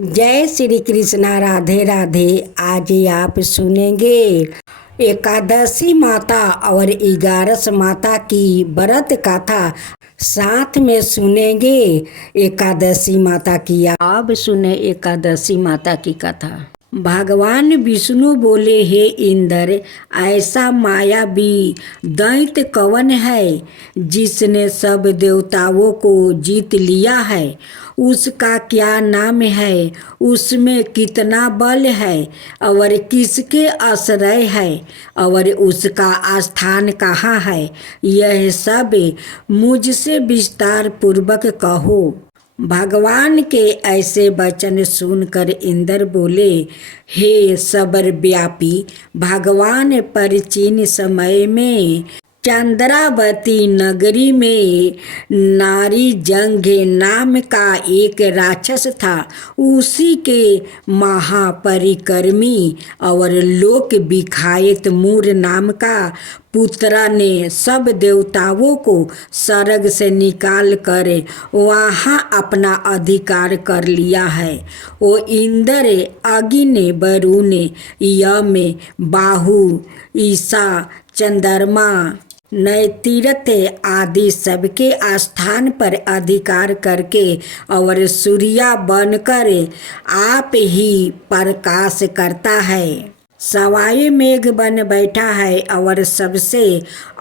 जय श्री कृष्णा। राधे राधे। आज आप सुनेंगे एकादशी माता और 11 माता की व्रत कथा। साथ में सुनेंगे एकादशी माता की। अब सुने एकादशी माता की कथा। भगवान विष्णु बोले, हे इंद्र, ऐसा मायावी दैत्य कौन है जिसने सब देवताओं को जीत लिया है? उसका क्या नाम है? उसमें कितना बल है और किसके आश्रय है और उसका स्थान कहाँ है? यह सब मुझसे विस्तार पूर्वक कहो। भगवान के ऐसे वचन सुनकर इंद्र बोले, हे सबरव्यापी भगवान, प्राचीन समय में चंद्रावती नगरी में नारी जंघ नाम का एक राक्षस था। उसी के महापरिक्रमी और लोक विख्यात मूर नाम का पुत्रा ने सब देवताओं को स्वर्ग से निकाल कर वहाँ अपना अधिकार कर लिया है। वो इंद्र, अग्नि, वरुण, यम, बाहु, ईशा, चंद्रमा, नैतिरथ आदि सबके स्थान पर अधिकार करके और सूर्या बनकर आप ही प्रकाश करता है। सवाए मेघ बन बैठा है और सबसे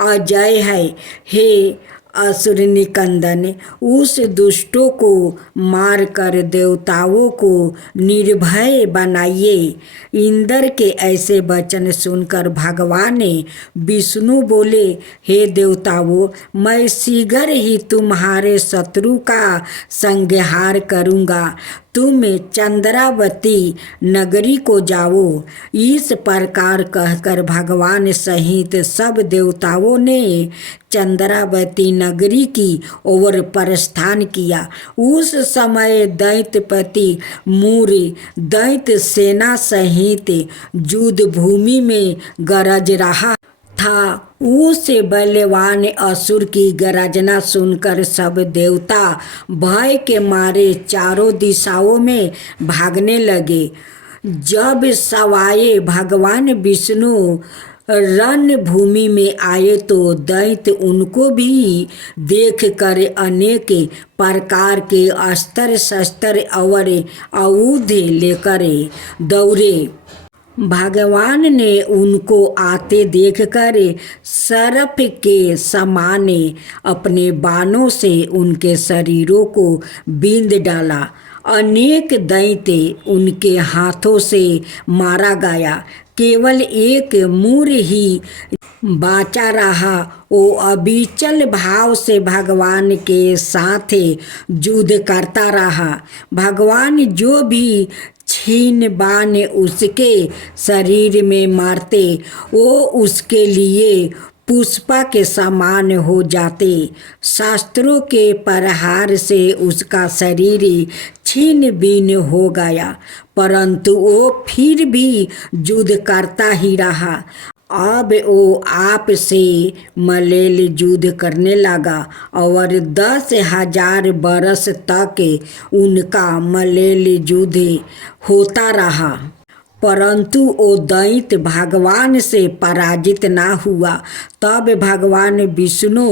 अजय है। हे असुर निकंदन, उस दुष्टों को मारकर देवताओं को निर्भय बनाइए। इंद्र के ऐसे वचन सुनकर भगवान विष्णु बोले, हे देवताओं, मैं शीघ्र ही तुम्हारे शत्रु का संहार करूँगा। तुम चंद्रावती नगरी को जाओ। इस प्रकार कहकर भगवान सहित सब देवताओं ने चंद्रावती नगरी की ओर प्रस्थान किया। उस समय दैत्यपति मूर दैत्य सेना सहित युद्ध भूमि में गरज रहा था। उस बलवान असुर की गर्जना सुनकर सब देवता भय के मारे चारों दिशाओं में भागने लगे। जब सवाए भगवान विष्णु रणभूमि में आए तो दैत्य उनको भी देख कर अनेक प्रकार के अस्त्र शस्त्र और आयुध लेकर दौड़े। भगवान ने उनको आते देखकर सर्प के समान अपने बाणों से उनके शरीरों को बींध डाला। अनेक दैत्य उनके हाथों से मारा गया। केवल एक मूर ही बाचा रहा। वो अविचल भाव से भगवान के साथ युद्ध करता रहा। भगवान जो भी छीन बाण उसके शरीर में मारते, वो उसके लिए पुष्पा के समान हो जाते। शास्त्रों के प्रहार से उसका शरीर छीन बीन हो गया, परंतु वो फिर भी युद्ध करता ही रहा। अब वो आप से मल्ल युद्ध करने लगा और 10,000 बरस तक उनका मल्ल युद्ध होता रहा, परंतु वो दैत्य भगवान से पराजित ना हुआ। तब भगवान विष्णु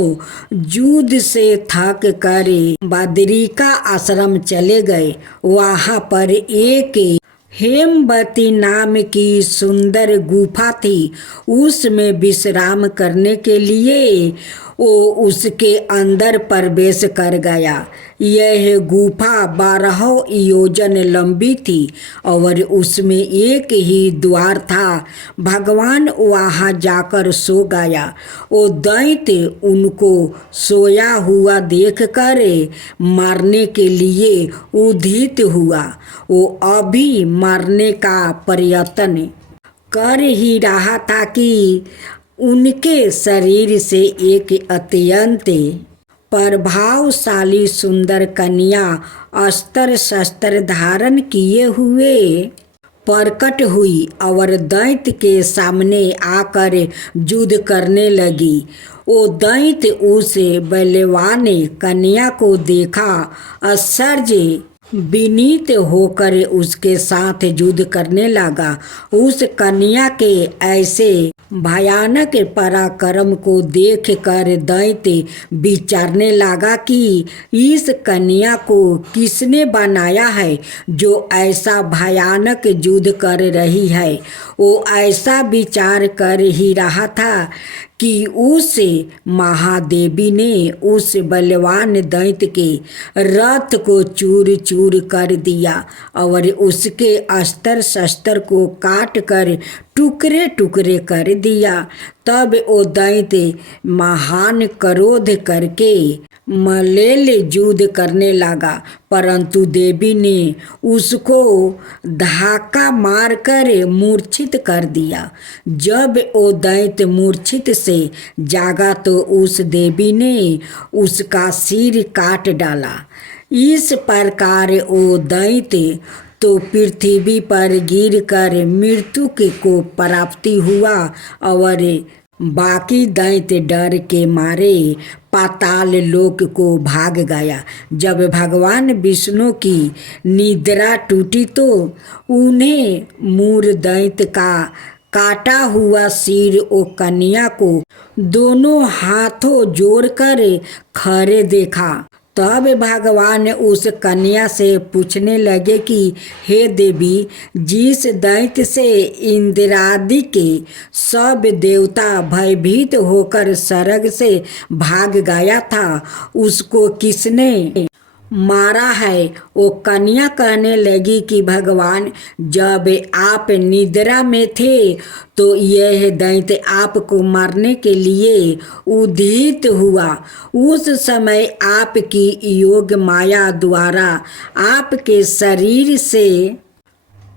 युद्ध से थक कर बद्रिका आश्रम चले गए। वहाँ पर एक हेमवती नाम की सुंदर गुफा थी। उसमें विश्राम करने के लिए वो उसके अंदर प्रवेश कर गया। यह गुफा 12 योजन लंबी थी और उसमें एक ही द्वार था। भगवान वहाँ जाकर सो गया। वो दैत्य उनको सोया हुआ देखकर मारने के लिए उद्यत हुआ। वो अभी मारने का प्रयत्न कर ही रहा था कि उनके शरीर से एक अत्यंत प्रभावशाली सुंदर कन्या अस्त्र शस्त्र धारण किए हुए प्रकट हुई और दैत्य के सामने आकर युद्ध करने लगी। वो दैत्य उस बलवान कन्या को देखा आश्चर्य विनीत होकर उसके साथ युद्ध करने लगा। उस कन्या के ऐसे भयानक पराक्रम को देख कर दैत्य विचारने लगा कि इस कन्या को किसने बनाया है जो ऐसा भयानक युद्ध कर रही है। वो ऐसा विचार कर ही रहा था कि उस महादेवी ने उस बलवान दैत्य के रथ को चूर चूर कर दिया और उसके अस्त्र शस्त्र को काट कर टुकड़े टुकड़े कर दिया। तब वो दैत्य महान क्रोध करके मल्लेल युद्ध करने लगा, परंतु देवी ने उसको धक्का मारकर मूर्छित कर दिया। जब वो दैत्य मूर्छित से जागा तो उस देवी ने उसका सिर काट डाला। इस प्रकार वो दैत्य तो पृथ्वी पर गिरकर मृत्यु को प्राप्ति हुआ और बाकी दैत्य डर के मारे पाताल लोक को भाग गया। जब भगवान विष्णु की निद्रा टूटी तो उन्हें मूर दैत्य का काटा हुआ सिर ओ कन्या को दोनों हाथों जोड़कर खड़े देखा। तब भगवान उस कन्या से पूछने लगे कि हे देवी, जिस दैत्य से इंद्रादि के सब देवता भयभीत होकर स्वर्ग से भाग गया था, उसको किसने मारा है? वो कन्या कहने लगी कि भगवान, जब आप निद्रा में थे तो यह दैत्य आपको मारने के लिए उद्यत हुआ। उस समय आपकी योग माया द्वारा आपके शरीर से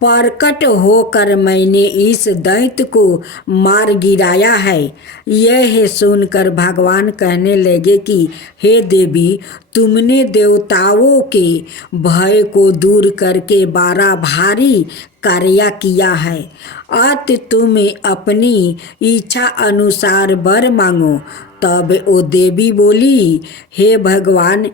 प्रकट होकर मैंने इस दैत्य को मार गिराया है। यह सुनकर भगवान कहने लगे कि हे देवी, तुमने देवताओं के भय को दूर करके बड़ा भारी कार्य किया है। अत तुम अपनी इच्छा अनुसार वर मांगो। तब वो देवी बोली, हे भगवान,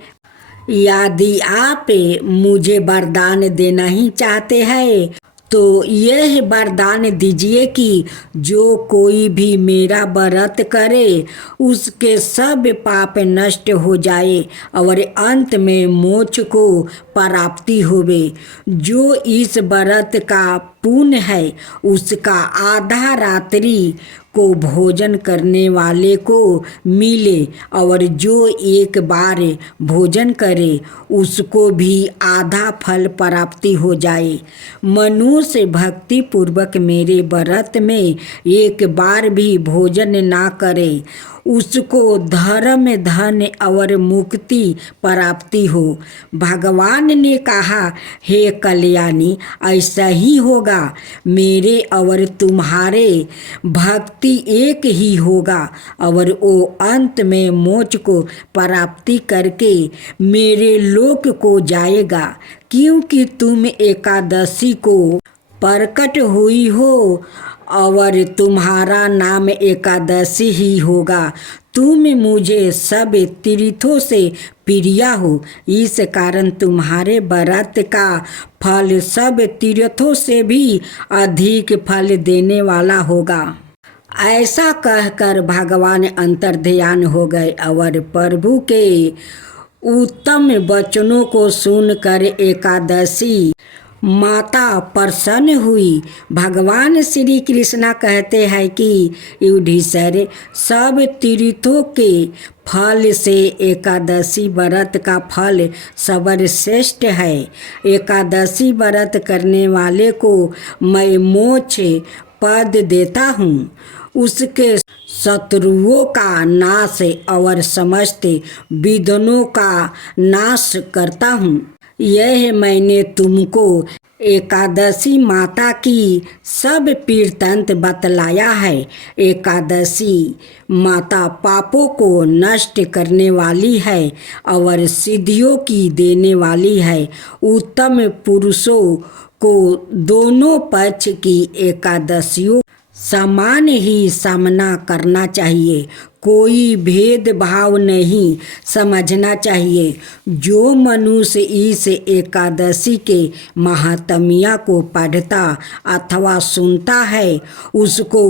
यदि आप मुझे वरदान देना ही चाहते हैं तो यह वरदान दीजिए कि जो कोई भी मेरा व्रत करे उसके सब पाप नष्ट हो जाए और अंत में मोक्ष को प्राप्ति होवे। जो इस व्रत का पुण्य है उसका आधा रात्रि को भोजन करने वाले को मिले और जो एक बार भोजन करे उसको भी आधा फल प्राप्ति हो जाए। मनुष्य भक्ति पूर्वक मेरे व्रत में एक बार भी भोजन ना करे उसको धर्म धन और मुक्ति प्राप्ति हो। भगवान ने कहा, हे कल्याणी, ऐसा ही होगा। मेरे और तुम्हारे भक्ति एक ही होगा और वो अंत में मोक्ष को प्राप्ति करके मेरे लोक को जाएगा, क्योंकि तुम एकादशी को प्रकट हुई हो और तुम्हारा नाम एकादशी ही होगा। तुम मुझे सब तीर्थों से प्रिय हो, इस कारण तुम्हारे व्रत का फल सब तीर्थों से भी अधिक फल देने वाला होगा। ऐसा कहकर भगवान अंतर्ध्यान हो गए और प्रभु के उत्तम वचनों को सुनकर एकादशी माता प्रसन्न हुई। भगवान श्री कृष्णा कहते हैं कि युधिष्ठिर, सब तीर्थों के फल से एकादशी व्रत का फल सर्वश्रेष्ठ है। एकादशी व्रत करने वाले को मैं मोक्ष पद देता हूँ, उसके शत्रुओं का नाश और समस्त विघ्नों का नाश करता हूँ। यह मैंने तुमको एकादशी माता की सब वृत्तांत बतलाया है। एकादशी माता पापों को नष्ट करने वाली है और सिद्धियों की देने वाली है। उत्तम पुरुषों को दोनों पक्ष की एकादशियों समान ही सामना करना चाहिए। कोई भेदभाव नहीं समझना चाहिए। जो मनुष्य इस एकादशी के महात्म्य को पढ़ता अथवा सुनता है उसको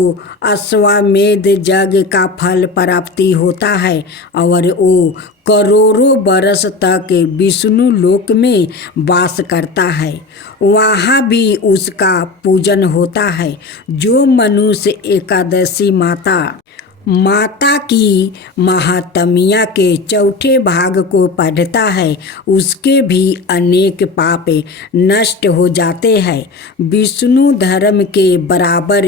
अश्वमेध यज्ञ का फल प्राप्ति होता है और वो करोड़ों बरस तक विष्णु लोक में वास करता है, वहाँ भी उसका पूजन होता है। जो मनुष्य एकादशी माता की महात्म्य के चौथे भाग को पढ़ता है उसके भी अनेक पाप नष्ट हो जाते हैं। विष्णु धर्म के बराबर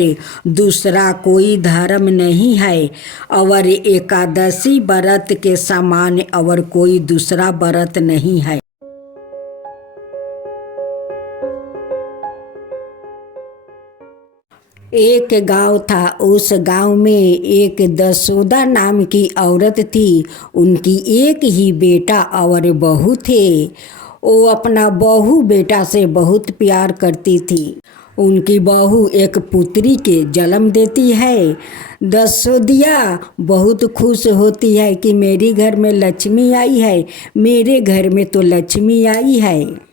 दूसरा कोई धर्म नहीं है और एकादशी व्रत के समान और कोई दूसरा व्रत नहीं है। एक गांव था, उस गांव में एक दसोदा नाम की औरत थी। उनकी एक ही बेटा और बहू थे। वो अपना बहू बेटा से बहुत प्यार करती थी। उनकी बहू एक पुत्री के जन्म देती है। दसोदिया बहुत खुश होती है कि मेरे घर में लक्ष्मी आई है, मेरे घर में तो लक्ष्मी आई है।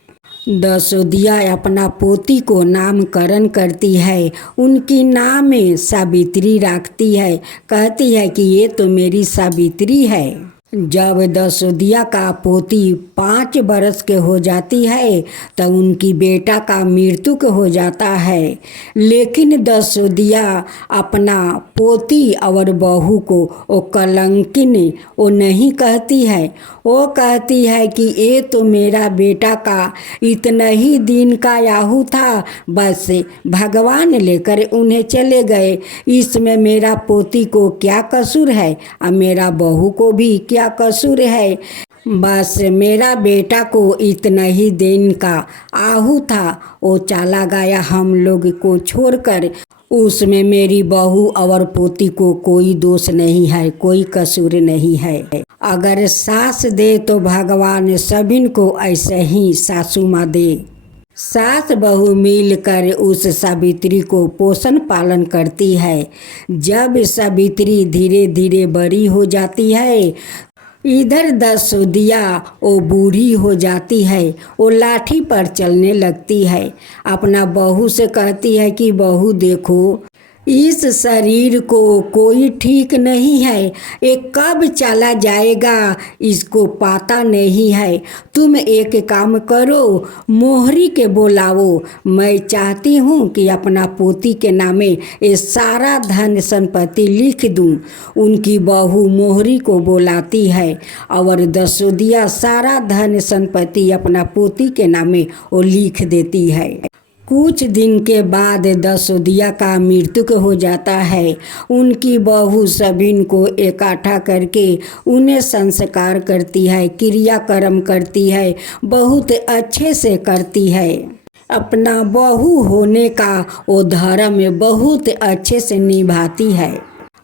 दसोदिया अपना पोती को नामकरण करती है। उनकी नाम सावित्री रखती है। कहती है कि ये तो मेरी सावित्री है। जब दसोदिया का पोती 5 बरस के हो जाती है तब उनकी बेटा का मृत्यु हो जाता है। लेकिन दसोदिया अपना पोती और बहू को वो कलंकिन वो नहीं कहती है। वो कहती है कि ये तो मेरा बेटा का इतना ही दिन का याहू था, बस भगवान लेकर उन्हें चले गए। इसमें मेरा पोती को क्या कसूर है और मेरा बहू को भी क्या कसूर है। बस मेरा बेटा को इतना ही दिन का आहू था, वो चला गया हम लोग को छोड़कर। उसमें मेरी बहू और पोती को कोई दोष नहीं है, कोई कसूर नहीं है। अगर सास दे तो भगवान सभी को ऐसे ही सासू माँ दे। सास बहू मिलकर उस सावित्री को पोषण पालन करती है। जब सावित्री धीरे धीरे बड़ी हो जाती है, इधर दसोदिया वो बूढ़ी हो जाती है। वो लाठी पर चलने लगती है। अपना बहू से कहती है कि बहू देखो, इस शरीर को कोई ठीक नहीं है, ये कब चला जाएगा इसको पता नहीं है। तुम एक काम करो, मोहरी के बुलाओ। मैं चाहती हूँ कि अपना पोती के नामे ये सारा धन संपत्ति लिख दूँ। उनकी बहू मोहरी को बुलाती है और दसोदिया सारा धन संपत्ति अपना पोती के नामे वो लिख देती है। कुछ दिन के बाद दसोदिया का मृत्यु हो जाता है। उनकी बहू सभी को इकट्ठा करके उन्हें संस्कार करती है, क्रियाक्रम करती है, बहुत अच्छे से करती है। अपना बहू होने का वो धर्म बहुत अच्छे से निभाती है।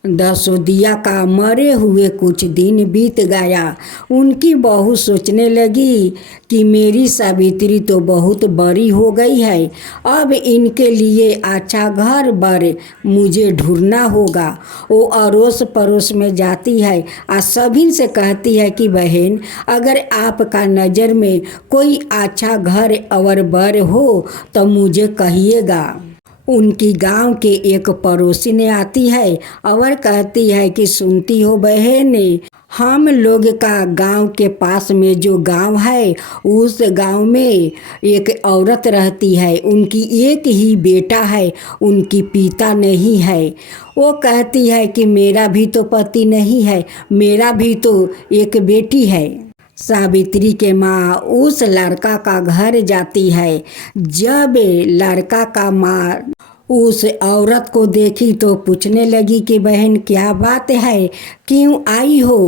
दसोदिया का मरे हुए कुछ दिन बीत गया। उनकी बहू सोचने लगी कि मेरी सावित्री तो बहुत बड़ी हो गई है, अब इनके लिए अच्छा घर बर मुझे ढूंढना होगा। वो अड़ोस पड़ोस में जाती है और सभी से कहती है कि बहन, अगर आपका नज़र में कोई अच्छा घर और बर हो तो मुझे कहिएगा। उनकी गांव के एक पड़ोसी ने आती है और कहती है कि सुनती हो बहन, हम लोग का गांव के पास में जो गांव है उस गांव में एक औरत रहती है। उनकी एक ही बेटा है, उनकी पिता नहीं है। वो कहती है कि मेरा भी तो पति नहीं है, मेरा भी तो एक बेटी है। सावित्री के माँ उस लड़का का घर जाती है। जब लड़का का माँ उस औरत को देखी तो पूछने लगी कि बहन क्या बात है, क्यों आई हो?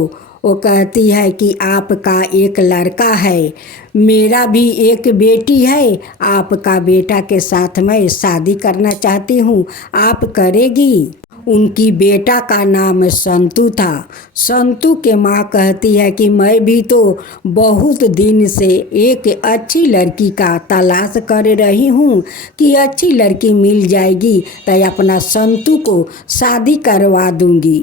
वो कहती है कि आपका एक लड़का है, मेरा भी एक बेटी है, आपका बेटा के साथ मैं शादी करना चाहती हूँ, आप करेगी? उनकी बेटा का नाम संतू था। संतू के माँ कहती है कि मैं भी तो बहुत दिन से एक अच्छी लड़की का तलाश कर रही हूँ कि अच्छी लड़की मिल जाएगी तो अपना संतू को शादी करवा दूंगी।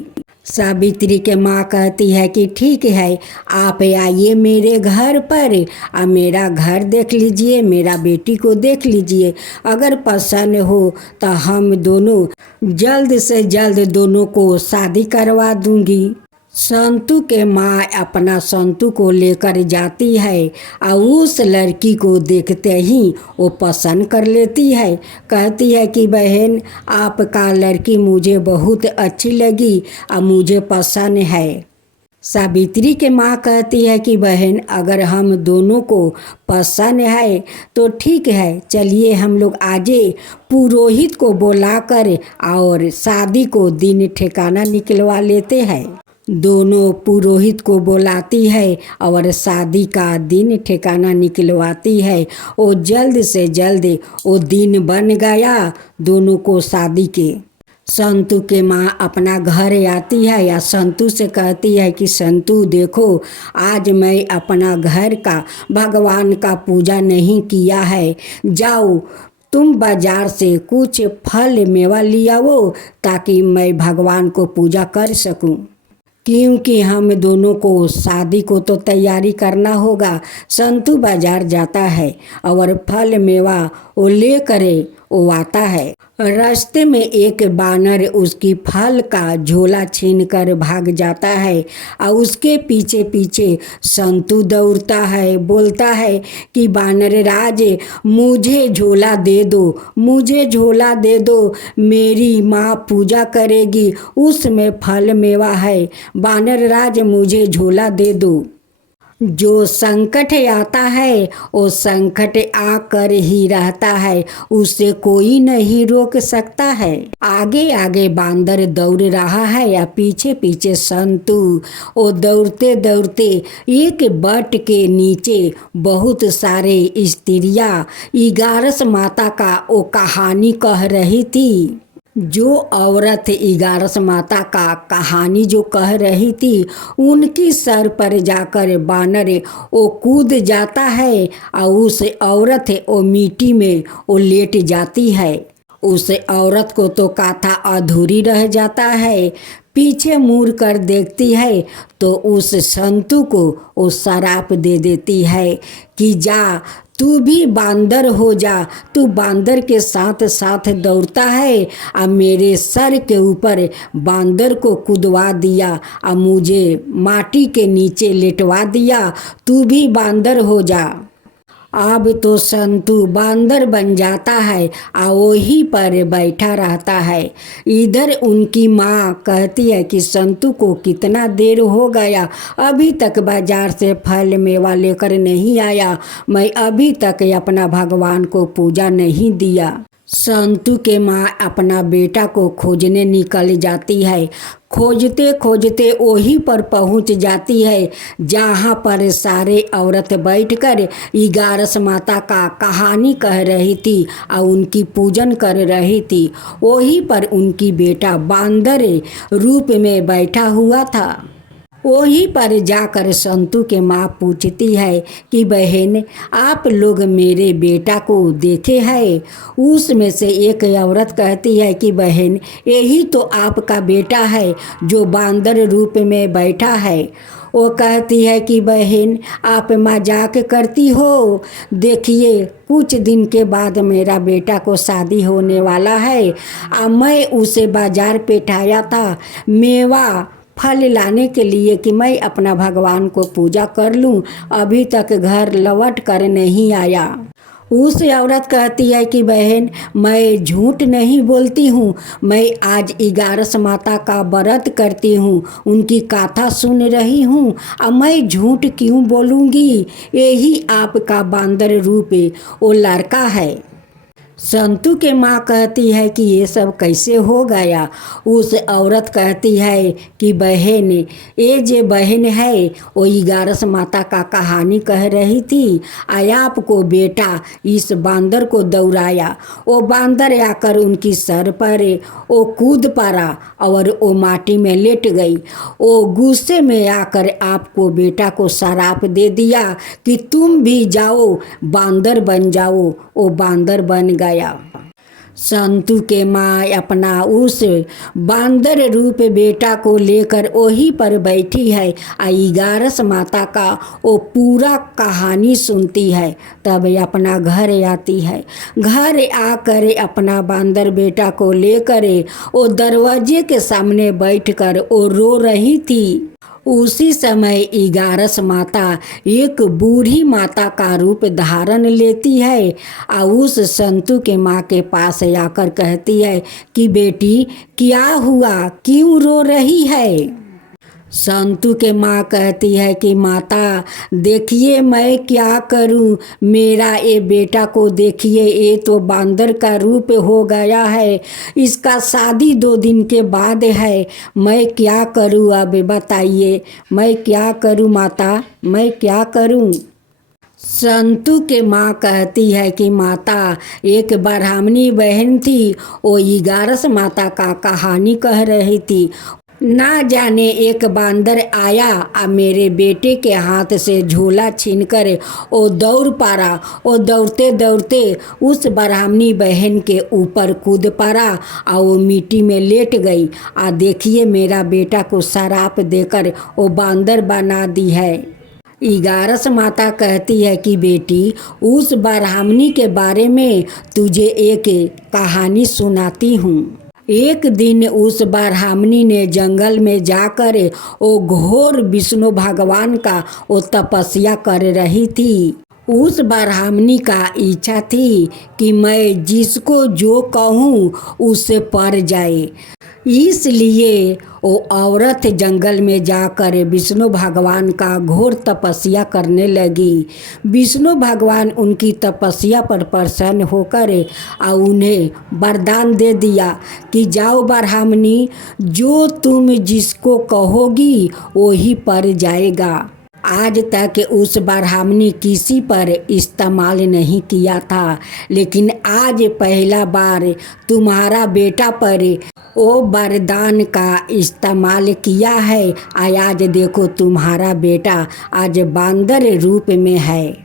सावित्री के माँ कहती है कि ठीक है, आप आइए मेरे घर पर, और मेरा घर देख लीजिए, मेरा बेटी को देख लीजिए। अगर पसंद हो तो हम दोनों जल्द से जल्द दोनों को शादी करवा दूंगी। संतू के माँ अपना संतू को लेकर जाती है और उस लड़की को देखते ही वो पसंद कर लेती है। कहती है कि बहन, आपका लड़की मुझे बहुत अच्छी लगी और मुझे पसंद है। सावित्री के माँ कहती है कि बहन, अगर हम दोनों को पसंद है तो ठीक है, चलिए हम लोग आजे पुरोहित को बुलाकर और शादी को दिन ठिकाना निकलवा लेते हैं। दोनों पुरोहित को बुलाती है और शादी का दिन ठिकाना निकलवाती है। वो जल्द से जल्द वो दिन बन गया दोनों को शादी के। संतू के माँ अपना घर आती है या संतू से कहती है कि संतू देखो, आज मैं अपना घर का भगवान का पूजा नहीं किया है, जाओ तुम बाजार से कुछ फल मेवा लियाओ ताकि मैं भगवान को पूजा कर सकूं। क्योंकि हम दोनों को शादी को तो तैयारी करना होगा। संतू बाजार जाता है और फल मेवा वो लेकर वो आता है। रास्ते में एक बानर उसकी फल का झोला छीनकर भाग जाता है और उसके पीछे पीछे संतू दौड़ता है, बोलता है कि बानर राज, मुझे झोला दे दो, मुझे झोला दे दो, मेरी माँ पूजा करेगी, उसमें फल मेवा है, बानर राज मुझे झोला दे दो। जो संकट आता है वो संकट आकर ही रहता है, उसे कोई नहीं रोक सकता है। आगे आगे बांदर दौड़ रहा है या पीछे पीछे संतू। वो दौड़ते दौड़ते एक बट के नीचे बहुत सारे स्त्रियाँ 11 माता का वो कहानी कह रही थी। जो औरत 11 माता का कहानी जो कह रही थी, उनकी सर पर जाकर बानर वो कूद जाता है और उस औरत वो मिट्टी में वो लेट जाती है। उस औरत को तो कथा अधूरी रह जाता है। पीछे मुड़ कर देखती है तो उस संतू को वो शराप दे देती है कि जा, तू भी बांदर हो जा, तू बांदर के साथ साथ दौड़ता है और मेरे सर के ऊपर बांदर को कूदवा दिया और मुझे माटी के नीचे लेटवा दिया, तू भी बांदर हो जा। अब तो संतू बांदर बन जाता है और वहीं पर बैठा रहता है। इधर उनकी माँ कहती है कि संतू को कितना देर हो गया, अभी तक बाजार से फल मेवा लेकर नहीं आया, मैं अभी तक अपना भगवान को पूजा नहीं दिया। संतू के माँ अपना बेटा को खोजने निकल जाती है। खोजते खोजते वहीं पर पहुंच जाती है जहाँ पर सारे औरत बैठकर 11 माता का कहानी कह रही थी और उनकी पूजन कर रही थी। वहीं पर उनकी बेटा बांदर रूप में बैठा हुआ था। वहीं पर जाकर संतू के माँ पूछती है कि बहन, आप लोग मेरे बेटा को देखे हैं? उसमें से एक औरत कहती है कि बहन, यही तो आपका बेटा है जो बांदर रूप में बैठा है। वो कहती है कि बहन, आप मजाक करती हो, देखिए कुछ दिन के बाद मेरा बेटा को शादी होने वाला है और मैं उसे बाजार पे ठाया था मेवा फल लाने के लिए कि मैं अपना भगवान को पूजा कर लूं, अभी तक घर लौट कर नहीं आया। उस औरत कहती है कि बहन, मैं झूठ नहीं बोलती हूँ, मैं आज 11 माता का व्रत करती हूँ, उनकी कथा सुन रही हूँ, अब मैं झूठ क्यों बोलूँगी? यही आपका बांदर रूप वो लड़का है। संतू के माँ कहती है कि ये सब कैसे हो गया? उस औरत कहती है कि बहन, ये जे बहन है वो 11 माता का कहानी कह रही थी, आया आपको बेटा इस बांदर को दौड़ाया, वो बांदर आकर उनकी सर पर वो कूद पड़ा और वो माटी में लेट गई। वो गुस्से में आकर आपको बेटा को शराप दे दिया कि तुम भी जाओ बांदर बन जाओ। वो बांदर बन गया। संतु के माँ अपना उस बांदर रूप बेटा को लेकर वहीं पर बैठी है। ग्यारस माता का वो पूरा कहानी सुनती है। तब अपना घर आती है। घर आकर अपना बांदर बेटा को लेकर वो दरवाजे के सामने बैठकर वो रो रही थी। उसी समय ग्यारस माता एक बूढ़ी माता का रूप धारण लेती है और उस संतु के माँ के पास आकर कहती है कि बेटी क्या हुआ, क्यों रो रही है। संतु के माँ कहती है कि माता देखिए मैं क्या करूँ, मेरा ये बेटा को देखिए, ये तो बांदर का रूप हो गया है, इसका शादी 2 दिन के बाद है, मैं क्या करूँ, अब बताइए मैं क्या करूँ माता, मैं क्या करूँ। संतु के माँ कहती है कि माता एक ब्राह्मणी बहन थी, वो ग्यारस माता का कहानी कह रही थी। ना जाने एक बांदर आया और मेरे बेटे के हाथ से झोला छीनकर वो दौड़ पड़ा। वो दौड़ते दौड़ते उस ब्राह्मणी बहन के ऊपर कूद पड़ा और वो मिट्टी में लेट गई। देखिए मेरा बेटा को शराप देकर वो बांदर बना दी है। ग्यारस माता कहती है कि बेटी उस ब्राह्मणी के बारे में तुझे एक कहानी सुनाती हूँ। एक दिन उस ब्राह्मणी ने जंगल में जाकर वो घोर विष्णु भगवान का वो तपस्या कर रही थी। उस ब्राह्मणी का इच्छा थी कि मैं जिसको जो कहूँ उससे पर जाए, इसलिए वो औरत जंगल में जाकर विष्णु भगवान का घोर तपस्या करने लगी। विष्णु भगवान उनकी तपस्या पर प्रसन्न होकर और उन्हें वरदान दे दिया कि जाओ ब्राह्मणी, जो तुम जिसको कहोगी वही पर जाएगा। आज तक उस ब्राह्मणी किसी पर इस्तेमाल नहीं किया था, लेकिन आज पहला बार तुम्हारा बेटा पर वो वरदान का इस्तेमाल किया है। आज देखो तुम्हारा बेटा आज बांदर रूप में है।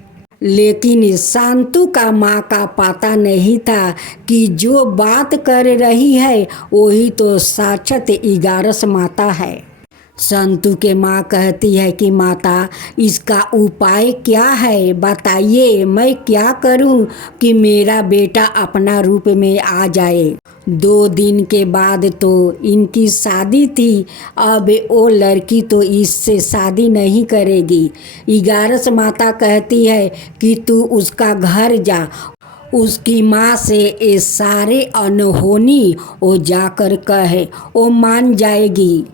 लेकिन संतु का माँ का पता नहीं था कि जो बात कर रही है वही तो साक्षात ग्यारस माता है। संतु के माँ कहती है कि माता इसका उपाय क्या है, बताइए मैं क्या करूं कि मेरा बेटा अपना रूप में आ जाए। 2 दिन के बाद तो इनकी शादी थी, अब वो लड़की तो इससे शादी नहीं करेगी। ग्यारस माता कहती है कि तू उसका घर जा, उसकी माँ से ये सारे अनहोनी वो जाकर कहे, वो मान जाएगी।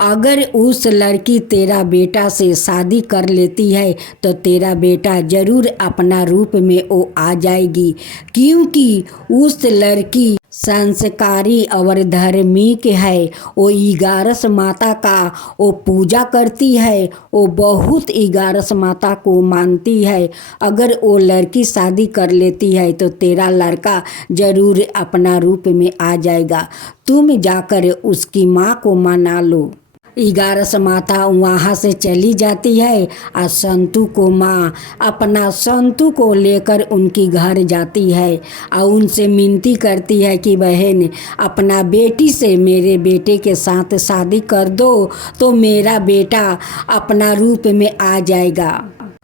अगर उस लड़की तेरा बेटा से शादी कर लेती है तो तेरा बेटा जरूर अपना रूप में वो आ जाएगी, क्योंकि उस लड़की संस्कारी और धार्मिक है। वो ग्यारस माता का वो पूजा करती है, वो बहुत ग्यारस माता को मानती है। अगर वो लड़की शादी कर लेती है तो तेरा लड़का जरूर अपना रूप में आ जाएगा, तुम जाकर उसकी माँ को मना लो। ग्यारस माता वहाँ से चली जाती है और संतु को माँ अपना संतु को लेकर उनकी घर जाती है और उनसे विनती करती है कि बहन अपना बेटी से मेरे बेटे के साथ शादी कर दो तो मेरा बेटा अपना रूप में आ जाएगा।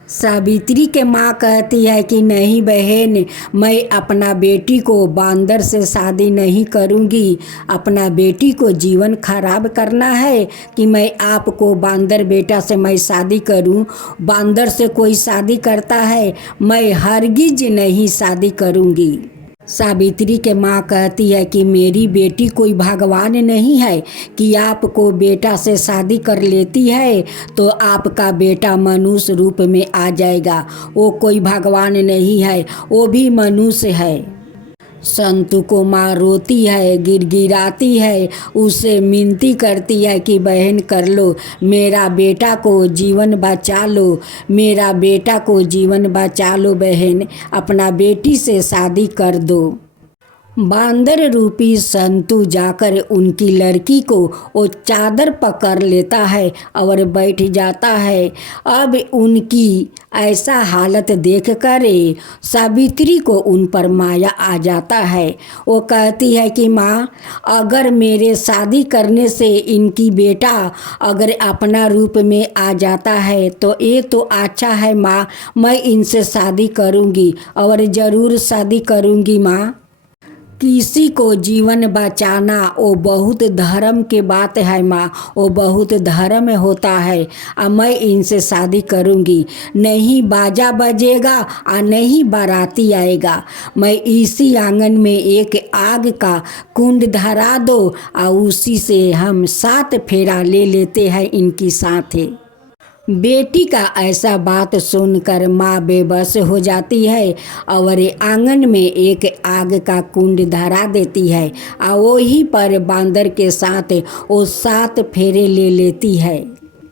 सावित्री के माँ कहती है कि नहीं बहन, मैं अपना बेटी को बांदर से शादी नहीं करूँगी। अपना बेटी को जीवन खराब करना है कि मैं आपको बांदर बेटा से मैं शादी करूँ। बांदर से कोई शादी करता है, मैं हरगिज नहीं शादी करूँगी। सावित्री के माँ कहती है कि मेरी बेटी कोई भगवान नहीं है कि आपको बेटा से शादी कर लेती है तो आपका बेटा मनुष्य रूप में आ जाएगा। वो कोई भगवान नहीं है, वो भी मनुष्य है। संतु को माँ रोती है, गिड़गिड़ाती है, उसे विनती करती है कि बहन कर लो, मेरा बेटा को जीवन बचा लो, मेरा बेटा को जीवन बचा लो बहन, अपना बेटी से शादी कर दो। बांदर रूपी संतू जाकर उनकी लड़की को वो चादर पकड़ लेता है और बैठ जाता है। अब उनकी ऐसा हालत देखकर सावित्री को उन पर माया आ जाता है। वो कहती है कि माँ, अगर मेरे शादी करने से इनकी बेटा अगर अपना रूप में आ जाता है तो ये तो अच्छा है माँ, मैं इनसे शादी करूँगी और ज़रूर शादी करूँगी माँ। किसी को जीवन बचाना वो बहुत धर्म के बात है माँ, वो बहुत धर्म होता है। मैं इनसे शादी करूँगी, नहीं बाजा बजेगा और नहीं बाराती आएगा। मैं इसी आंगन में एक आग का कुंड धरा दो और उसी से हम 7 फेरा ले लेते हैं इनकी साथ। बेटी का ऐसा बात सुनकर माँ बेबस हो जाती है और आंगन में एक आग का कुंड धरा देती है और वहीं पर बांदर के साथ वो 7 फेरे ले लेती है।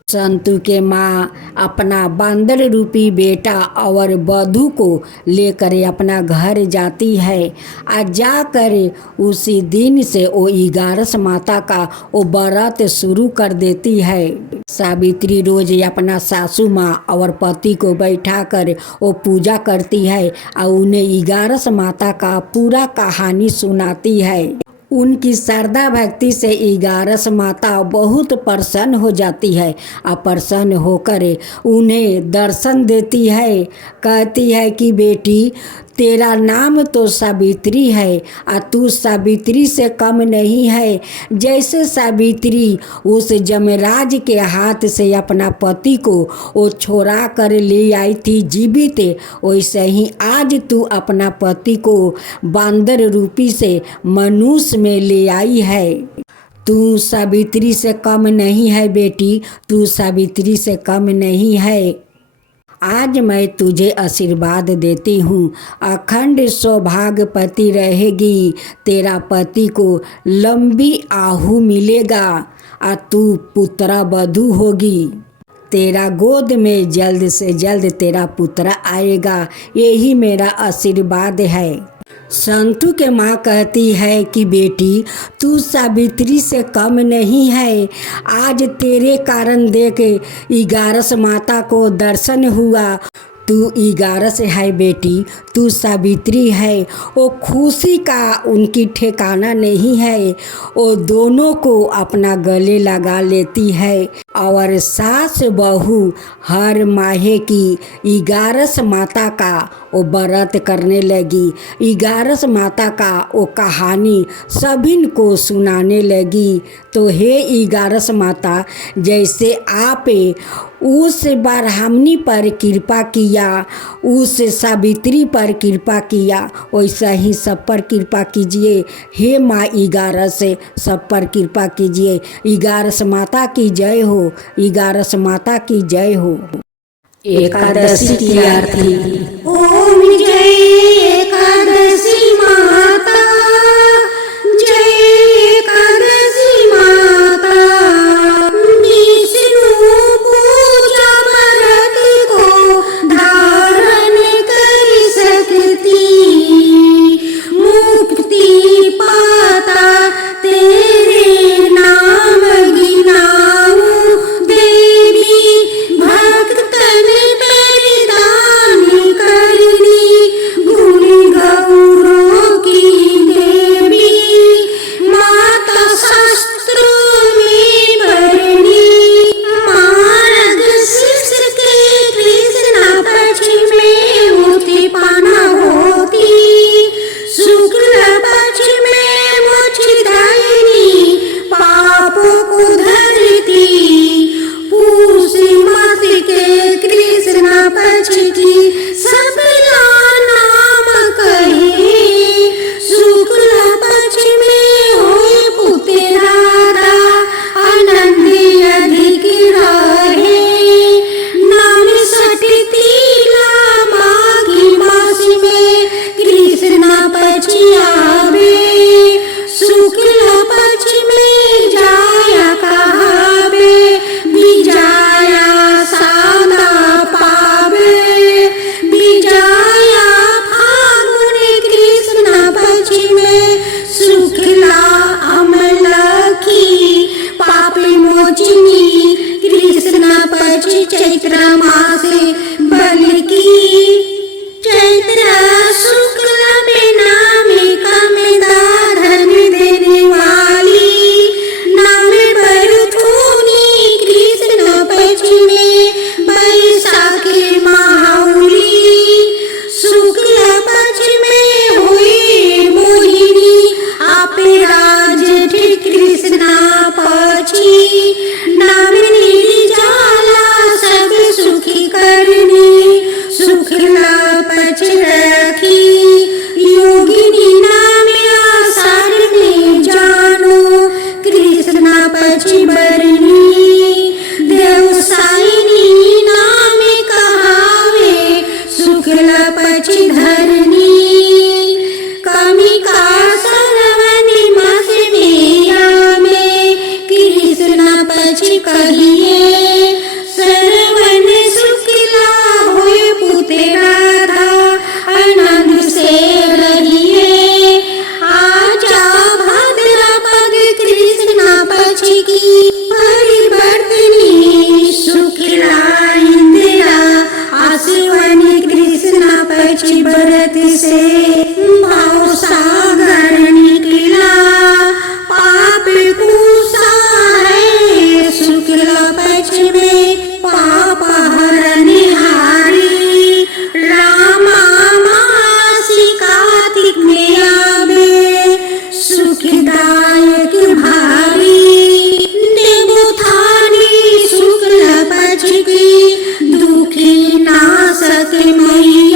संतू के माँ अपना बांदर रूपी बेटा और बधू को लेकर अपना घर जाती है। और जाकर उसी दिन से वो 11 माता का वो व्रत शुरू कर देती है। सावित्री रोज अपना सासू माँ और पति को बैठाकर वो पूजा करती है और उन्हें 11 माता का पूरा कहानी सुनाती है। उनकी श्रद्धा भक्ति से 11 माता बहुत प्रसन्न हो जाती है और प्रसन्न होकर उन्हें दर्शन देती है। कहती है कि बेटी, तेरा नाम तो सावित्री है और तू सावित्री से कम नहीं है। जैसे सावित्री उस जमराज के हाथ से अपना पति को वो छोड़ा कर ले आई थी जीवित, वैसे ही आज तू अपना पति को बांदर रूपी से मनुष्य में ले आई है। तू सावित्री से कम नहीं है बेटी, तू सावित्री से कम नहीं है। आज मैं तुझे आशीर्वाद देती हूँ, अखंड सौभाग्यवती रहेगी। तेरा पति को लंबी आहु मिलेगा और तू पुत्र वधू होगी। तेरा गोद में जल्द से जल्द तेरा पुत्र आएगा, यही मेरा आशीर्वाद है। संतू के माँ कहती है कि बेटी, तू सावित्री से कम नहीं है। आज तेरे कारण देख 11 माता को दर्शन हुआ। तू 11 है बेटी, तू सावित्री है। वो खुशी का उनकी ठिकाना नहीं है। वो दोनों को अपना गले लगा लेती है और सास बहू हर माहे की 11 माता का वो व्रत करने लगी। 11 माता का वो कहानी सभी को सुनाने लगी। तो हे 11 माता, जैसे आप उस ब्राह्मणी पर कृपा किया, उस सावित्री पर कृपा किया, वैसा ही सब पर कृपा कीजिए। हे माँ 11 सब पर कृपा कीजिए। 11 माता की जय हो, 11 माता की जय हो। एकादशी की आरती। ओम जय एकादशी माता, जय एकादशी माता। विष्णु पूजा मरत को धारण कर सकती, मुक्ति पाता तेरे नाम गिनाऊं देवी। भक्त तन परिधान करनी, गुण मैया